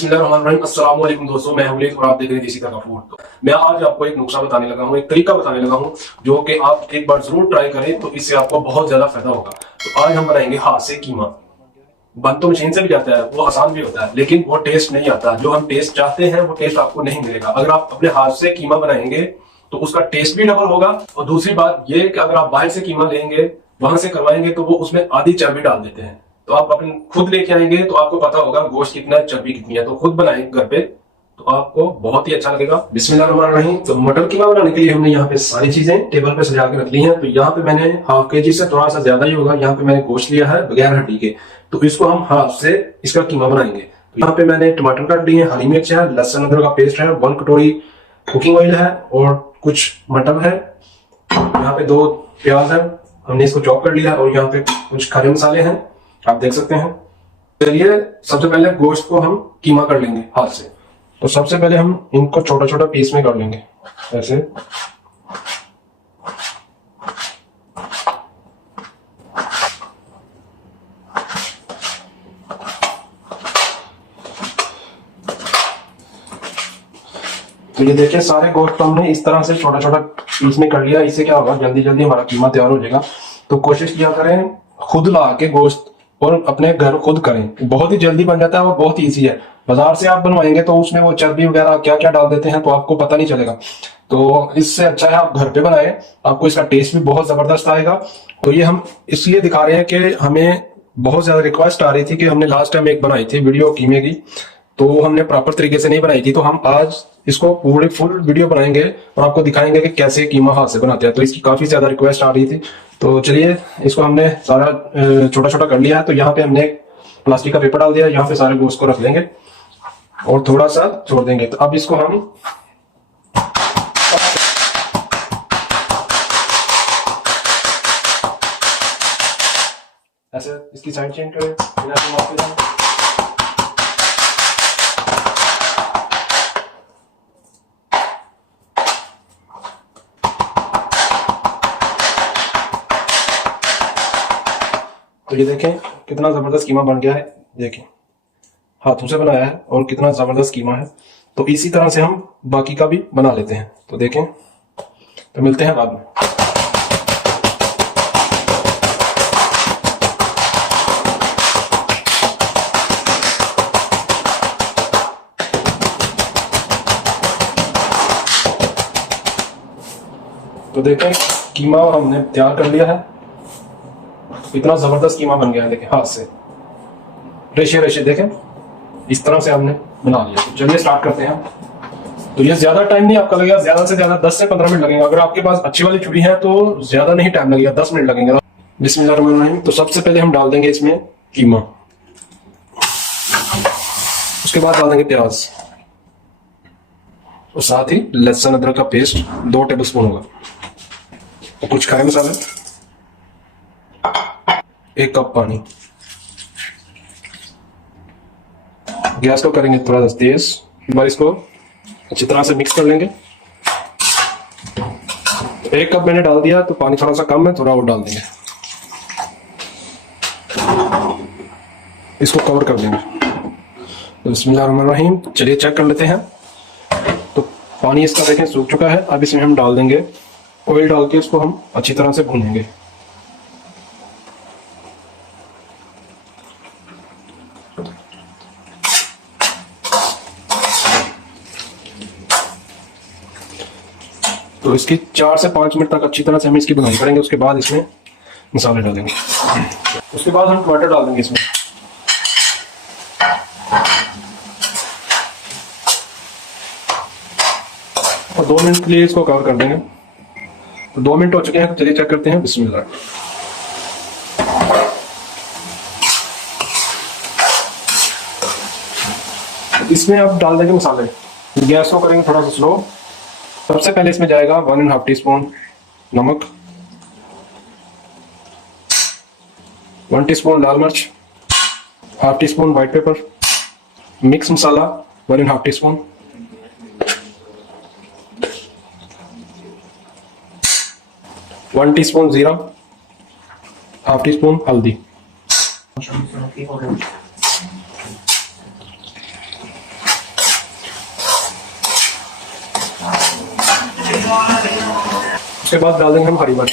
बिस्मिल्लाहिर्रहमानिर्रहीम। अस्सलाम वालेकुम दोस्तों, मैं हमीद और आप देख रहे हैं देसी का फूड। तो मैं आज आपको एक नुस्खा बताने लगा हूँ, एक तरीका बताने लगा हूँ जो कि आप एक बार जरूर ट्राई करें तो इससे आपको बहुत ज्यादा फायदा होगा। तो आज हम बनाएंगे हाथ से कीमा। बन तो मशीन से भी जाता है, वो आसान भी होता है, लेकिन वो टेस्ट नहीं आता। जो हम टेस्ट चाहते हैं वो टेस्ट आपको नहीं मिलेगा। अगर आप अपने हाथ से कीमा बनाएंगे तो उसका टेस्ट भी डबल होगा। और दूसरी बात ये कि अगर आप बाहर से कीमा लेंगे, वहां से करवाएंगे, तो वो उसमें आधी चर्बी डाल देते हैं। तो आप अपने खुद लेके आएंगे तो आपको पता होगा गोश्त कितना है, चर्बी कितनी है। तो खुद बनाएं घर पे तो आपको बहुत ही अच्छा लगेगा। बिस्मिल्लाहिर्रहमानिर्रहीम। तो मटर कीमा बनाने के लिए हमने यहाँ पे सारी चीजें टेबल पे सजा के रख ली हैं। तो यहाँ पे मैंने हाफ केजी से थोड़ा सा ज्यादा ही होगा, यहाँ पे मैंने गोश्त लिया है बगैर हड्डी के। तो इसको हम हाथ से इसका कीमा बनाएंगे। तो यहाँ पे मैंने टमाटर काट लिए, हरी मिर्च है, लहसुन अदरक का पेस्ट है, 1 कटोरी कुकिंग ऑयल है और कुछ मटर है। यहाँ पे 2 प्याज है, हमने इसको चॉप कर लिया। और यहाँ पे कुछ खड़े मसाले हैं, आप देख सकते हैं। चलिए सबसे पहले गोश्त को हम कीमा कर लेंगे हाथ से। तो सबसे पहले हम इनको छोटा छोटा पीस में कर लेंगे ऐसे। तो ये देखिए सारे गोश्त को हमने इस तरह से छोटा छोटा पीस में कर लिया। इससे क्या होगा, जल्दी जल्दी हमारा कीमा तैयार हो जाएगा। तो कोशिश किया करें खुद ला के गोश्त और अपने घर खुद करें, बहुत ही जल्दी बन जाता है और बहुत ही ईजी है। बाजार से आप बनवाएंगे तो उसमें वो चर्बी वगैरह क्या क्या डाल देते हैं तो आपको पता नहीं चलेगा। तो इससे अच्छा है आप घर पे बनाएं, आपको इसका टेस्ट भी बहुत जबरदस्त आएगा। तो ये हम इसलिए दिखा रहे हैं कि हमें बहुत ज्यादा रिक्वेस्ट आ रही थी कि हमने लास्ट टाइम एक बनाई थी वीडियो कीमे की, तो हमने प्रॉपर तरीके से नहीं बनाई थी। तो हम आज इसको पूरी फुल वीडियो बनाएंगे और आपको दिखाएंगे कि कैसे कीमा हाथ से बनाते हैं। तो इसकी काफी ज्यादा रिक्वेस्ट आ रही थी। तो चलिए इसको हमने सारा छोटा छोटा कर लिया है। तो यहाँ पे हमने प्लास्टिक का पेपर डाल दिया, यहाँ पे सारे गोश्त को रख लेंगे और थोड़ा सा छोड़ देंगे। तो अब इसको हम ऐसे इसकी साइड चेंज करें। तो ये देखें कितना जबरदस्त कीमा बन गया है। देखें हाथों से बनाया है और कितना जबरदस्त कीमा है। तो इसी तरह से हम बाकी का भी बना लेते हैं। तो देखें, तो मिलते हैं बाद में। तो देखें कीमा हमने तैयार कर लिया है। इतना जबरदस्त कीमा बन गया है, देखें हाथ से रेशे रेशे देखें इस तरह से हमने बना लिया। तो चलिए स्टार्ट करते हैं। तो ये ज्यादा टाइम नहीं आपका लगेगा, ज्यादा से ज्यादा 10 से 15 मिनट लगेगा। अगर आपके पास अच्छी वाली छुरी है तो ज्यादा नहीं टाइम लगेगा, 10 मिनट लगेंगे। बिस्मिल्लाहिर्रहमानिर्रहीम। तो सबसे पहले हम डाल देंगे इसमें कीमा, उसके बाद डाल देंगे प्याज और साथ ही लहसुन अदरक का पेस्ट 2 टेबल स्पून होगा और कुछ खड़े मसाले, 1 कप पानी। गैस को करेंगे थोड़ा सा तेज। एक बार इसको अच्छी तरह से मिक्स कर लेंगे। 1 कप मैंने डाल दिया, तो पानी थोड़ा सा कम है, थोड़ा और डाल देंगे। इसको कवर कर देंगे। तो बिस्मिल्लाहिर्रहमानिर्रहीम। चलिए चेक कर लेते हैं। तो पानी इसका देखें सूख चुका है। अब इसमें हम डाल देंगे ऑयल, डाल के इसको हम अच्छी तरह से भूनेंगे। तो इसकी 4 से 5 मिनट तक अच्छी तरह से हम इसकी भुनाई करेंगे। उसके बाद इसमें मसाले डालेंगे। उसके बाद हम टमाटर डाल देंगे इसमें। और 2 मिनट के लिए इसको कवर कर देंगे। तो 2 मिनट हो चुके हैं, तो चलिए चेक करते हैं। बिस्मिल्लाह। इसमें अब डाल देंगे मसाले। गैस को करेंगे थोड़ा सा स्लो। सबसे पहले इसमें जाएगा 1.5 टीस्पून नमक, 1 टीस्पून लाल मिर्च, half teaspoon white pepper, mix मसाला 1.5 टीस्पून, 1 टीस्पून जीरा, हाफ टीस्पून हल्दी। उसके बाद डाल देंगे हम हरी मिर्च।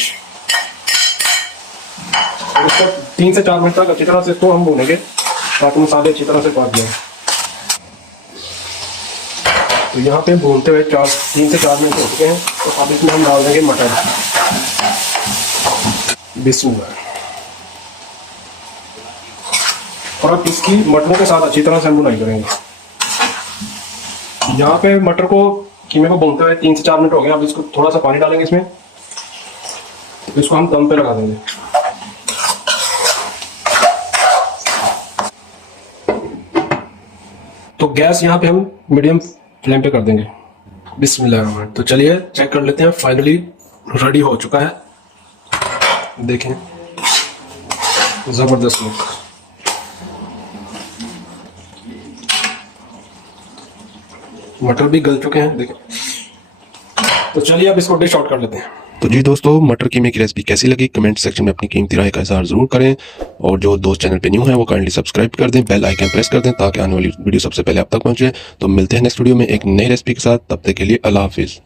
इसको 3 से 4 मिनट तक अच्छी तरह से इसको हम भूनेंगे ताकि मसाले अच्छी तरह से पक जाए। तो यहाँ पे भूनते हुए 3 से 4 मिनट हो चुके हैं। तो अब इसमें हम डाल देंगे मटर। बिस्मिल्लाह। और अब इसकी मटरों के साथ अच्छी तरह से हम भुनाई करेंगे। यहाँ पे मटर को कीमे को भूनते हुए 3 से 4 मिनट हो गए। अब इसको थोड़ा सा पानी डालेंगे इसमें, तो इसको हम दम पे लगा देंगे। तो गैस यहाँ पे हम मीडियम फ्लेम पे कर देंगे। बिस्मिल्लाह। तो चलिए चेक कर लेते हैं। फाइनली रेडी हो चुका है, देखें जबरदस्त लुक। मटर भी गल चुके हैं, देखें। तो चलिए अब इसको डिश आउट कर लेते हैं। तो जी दोस्तों, मटर कीमे की रेसिपी कैसी लगी कमेंट सेक्शन में अपनी कीमती राय का इज़हार जरूर करें। और जो दोस्त चैनल पे न्यू है वो काइंडली सब्सक्राइब कर दें, बेल आइकन प्रेस कर दें ताकि आने वाली वीडियो सबसे पहले आप तक पहुंचे। तो मिलते हैं नेक्स्ट वीडियो में एक नई रेसिपी के साथ। तब तक के लिए अल्लाह हाफिज़।